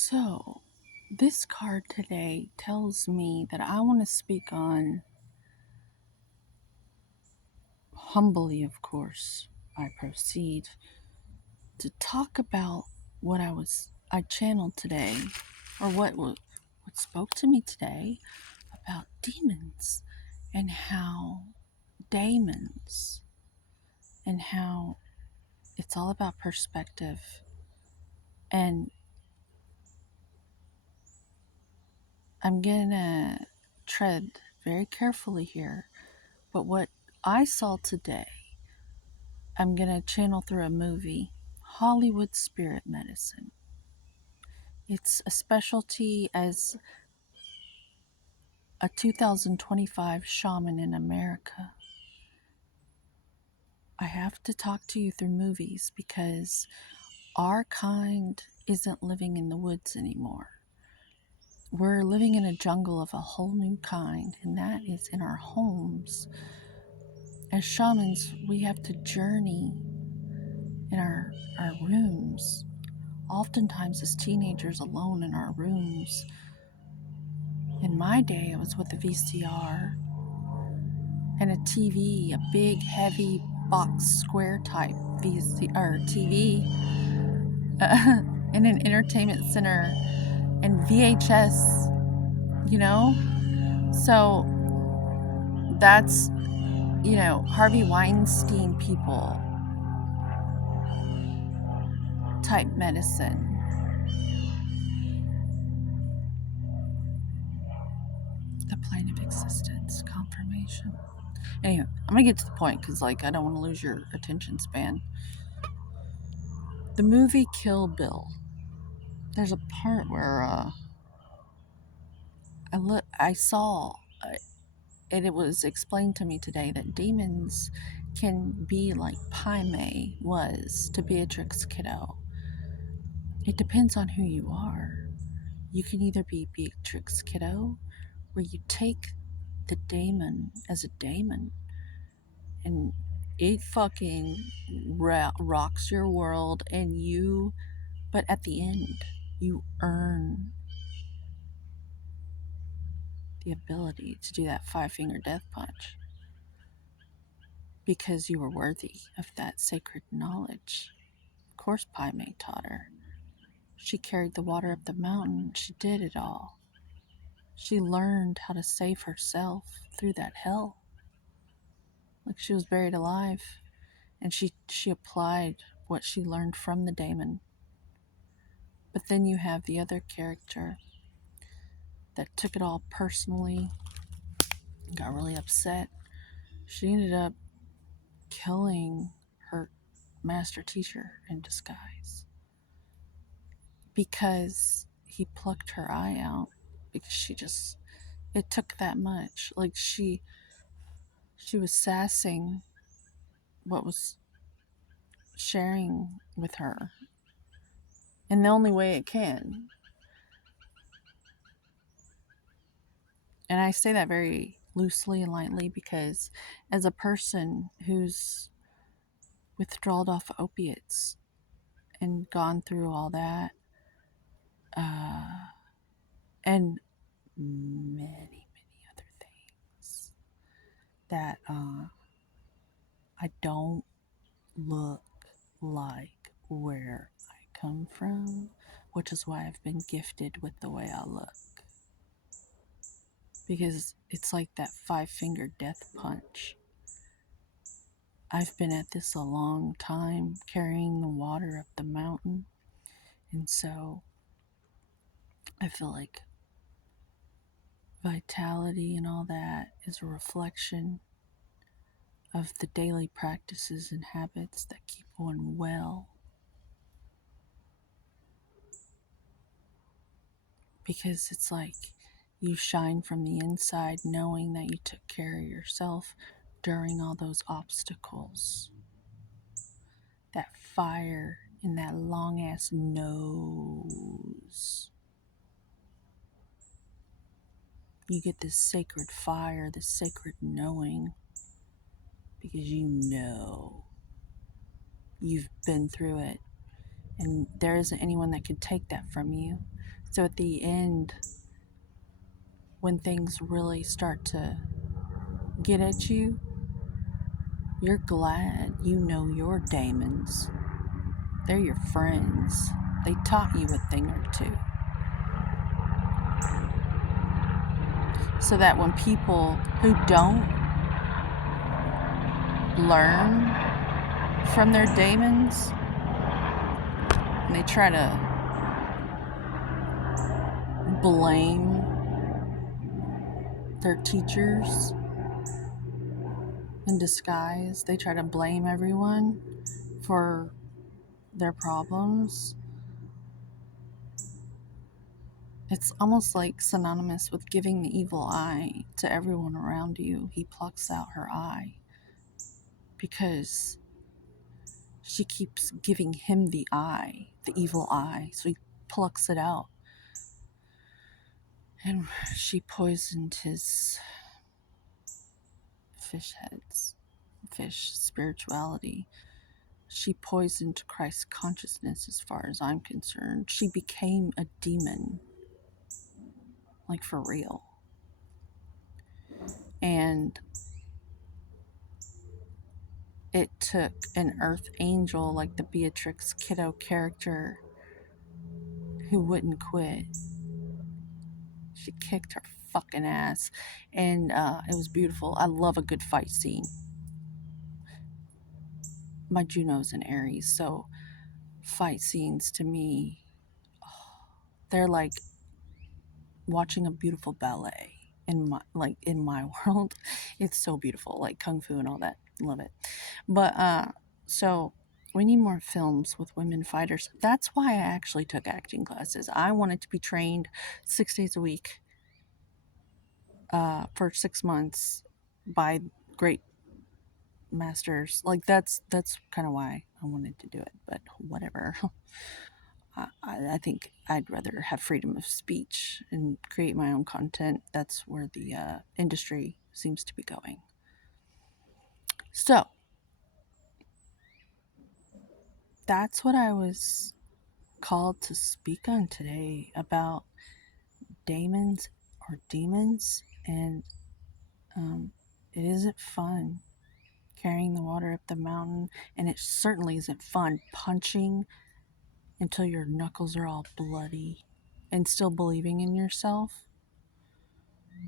So, this card today tells me that I want to speak on, humbly, of course, I proceed to talk about I channeled today, or what spoke to me today about demons and how daemons and how it's all about perspective. And I'm gonna tread very carefully here, but what I saw today, I'm going to channel through a movie, Hollywood Spirit Medicine. It's a specialty as a 2025 shaman in America. I have to talk to you through movies because our kind isn't living in the woods anymore. We're living in a jungle of a whole new kind, and that is in our homes. As shamans, we have to journey in our rooms, oftentimes as teenagers alone in our rooms. In my day, I was with a VCR and a TV, a big, heavy box square type VCR TV, in an entertainment center, and VHS, you know? So that's, Harvey Weinstein people type medicine. The plane of existence, confirmation. Anyway, I'm gonna get to the point because, I don't want to lose your attention span. The movie Kill Bill. There's a part where I saw, and it was explained to me today that demons can be like Pai Mei was to Beatrix Kiddo. It depends on who you are. You can either be Beatrix Kiddo, where you take the daemon as a daemon, and it fucking rocks your world, but at the end, you earn the ability to do that 5-finger death punch because you were worthy of that sacred knowledge. Of course, Pai Mei taught her. She carried the water up the mountain. She did it all. She learned how to save herself through that hell. Like she was buried alive. And she applied what she learned from the daemon. But then you have the other character that took it all personally, got really upset. She ended up killing her master teacher in disguise because he plucked her eye out, because it took that much. Like she was sassing what was sharing with her in the only way it can. And I say that very loosely and lightly because as a person who's withdrawn off opiates and gone through all that, and many, many other things, that I don't look like where I come from, which is why I've been gifted with the way I look. Because it's like that 5-finger death punch. I've been at this a long time, carrying the water up the mountain, and so I feel like vitality and all that is a reflection of the daily practices and habits that keep one well. Because it's like you shine from the inside knowing that you took care of yourself during all those obstacles. That fire in that long ass nose. You get this sacred fire, this sacred knowing, because you know you've been through it, and there isn't anyone that could take that from you. So at the end, when things really start to get at you, you're glad you know your demons. They're your friends. They taught you a thing or two. So that when people who don't learn from their demons, and they try to blame their teachers in disguise, they try to blame everyone for their problems. It's almost like synonymous with giving the evil eye to everyone around you. He plucks out her eye because she keeps giving him the eye, the evil eye. So he plucks it out. And she poisoned his fish heads, fish spirituality. She poisoned Christ's consciousness as far as I'm concerned. She became a demon, like for real. And it took an earth angel like the Beatrix Kiddo character who wouldn't quit. She kicked her fucking ass, and it was beautiful. I love a good fight scene. My Juno's in Aries, so fight scenes to me, they're like watching a beautiful ballet in my world. It's so beautiful, like kung fu and all that. Love it. But so we need more films with women fighters. That's why I actually took acting classes. I wanted to be trained 6 days a week for 6 months by great masters. Like that's kind of why I wanted to do it, but whatever. I think I'd rather have freedom of speech and create my own content. That's where the industry seems to be going. So that's what I was called to speak on today about daemons or demons. And it isn't fun carrying the water up the mountain, and it certainly isn't fun punching until your knuckles are all bloody and still believing in yourself.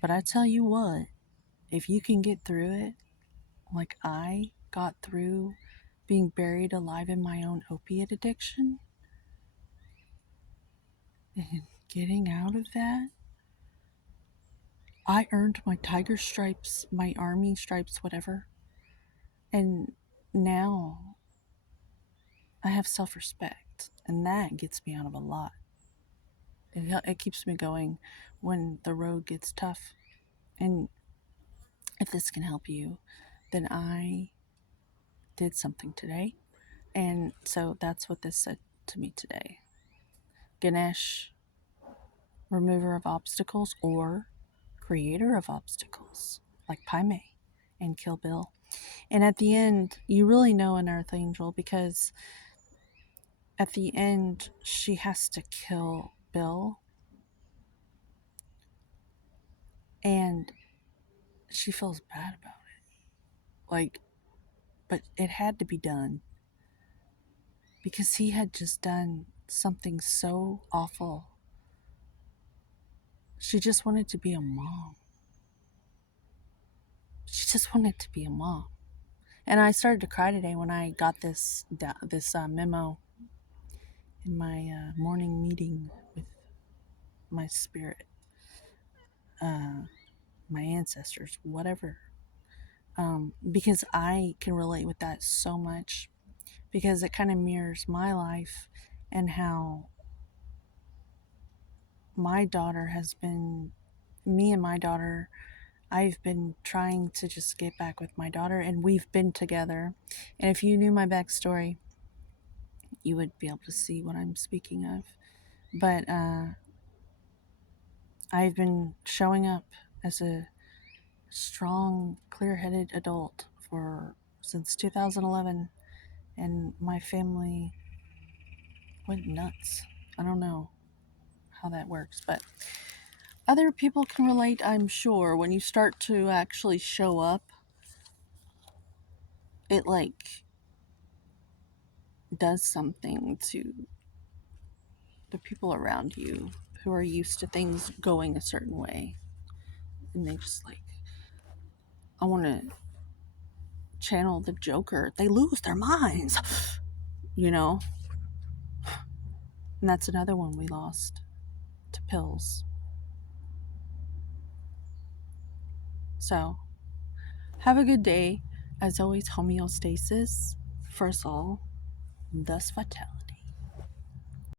But I tell you what, if you can get through it, like I got through being buried alive in my own opiate addiction, and getting out of that, I earned my tiger stripes, my army stripes, whatever. And now I have self respect, and that gets me out of a lot. It keeps me going when the road gets tough. And if this can help you, then I did something today. And so that's what this said to me today. Ganesh, remover of obstacles, or creator of obstacles, like Pai Mei and Kill Bill. And at the end, you really know an Earth Angel because at the end, she has to kill Bill. And she feels bad about it. Like, but it had to be done because he had just done something so awful. She just wanted to be a mom. She just wanted to be a mom. And I started to cry today when I got this memo in my morning meeting with my spirit, my ancestors, whatever. Because I can relate with that so much because it kind of mirrors my life and how my daughter has been, me and my daughter, I've been trying to just get back with my daughter, and we've been together. And if you knew my backstory, you would be able to see what I'm speaking of. But I've been showing up as a strong, clear-headed adult since 2011, and my family went nuts. I don't know how that works, but other people can relate, I'm sure. When you start to actually show up, it like does something to the people around you who are used to things going a certain way. And they just like, I want to channel the Joker. They lose their minds, you know? And that's another one we lost to pills. So, have a good day. As always, homeostasis. First all, thus fatality.